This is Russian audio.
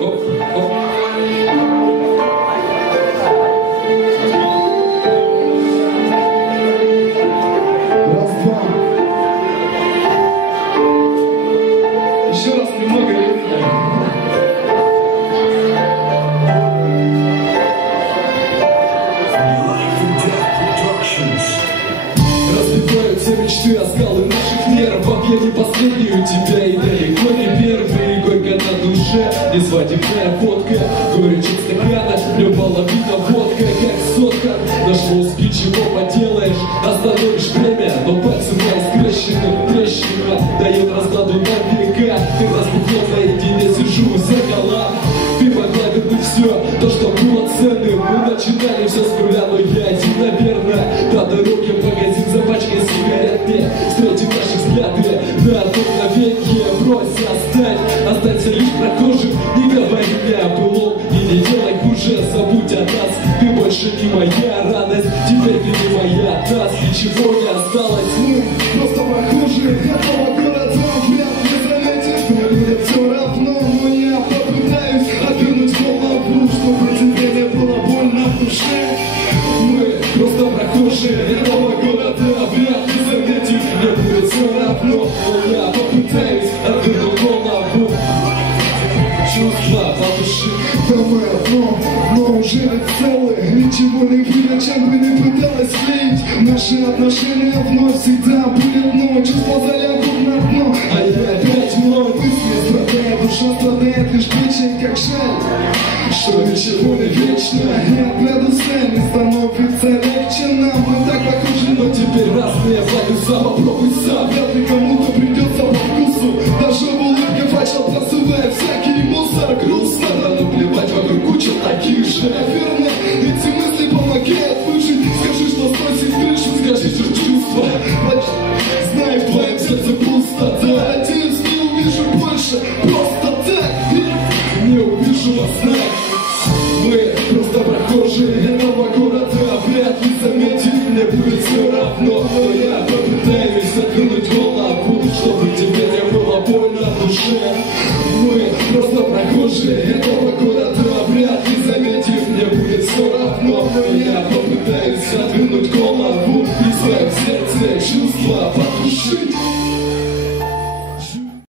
Хоп, хоп. Раз-два. Еще раз немного времени. Разбиваются мечты о скалы наших нервов. Я не последний у тебя и далеко не первый. Горько на душе, не свадебная фотка. Горечь от стакана, мне половина водка. Как сотка, наш мозг, и чего поделаешь. Остановишь время, но пальцы мои скрещены. Трещина дает раскладу на века. Ты разбухло наедине, сижу у зеркала. Ты могла вернуть все, то, что было ценным. Мы начинали все с нуля, но я один, наверное. До дороги в магазин за пачкой сигарет. Не встретив наши взгляды на одно мгновенье. Брось, останься лишь прохожим. Не говори мне о былом и не делай хуже. Забудь о нас, ты больше не моя радость. Теперь ты не моя, от нас ничего не осталось. Мы просто прохожие этого города. Вряд ли заметишь, но людям все равно. Но я попытаюсь обернуть голову, чтобы тебе не было больно в душе. Мы просто прохожие этого города. Вряд ли заметишь, мне будет все равно. Но я попытаюсь обернуть голову. Чувства по душе. Да мы одно, но уже не целые. Ничего не будет, чем бы не пыталась слить. Наши отношения вновь всегда будет, но чувства залягут на дно. А я опять вновь. Мысли страдает, душа страдает, лишь печень как жаль, что ничего не вечно.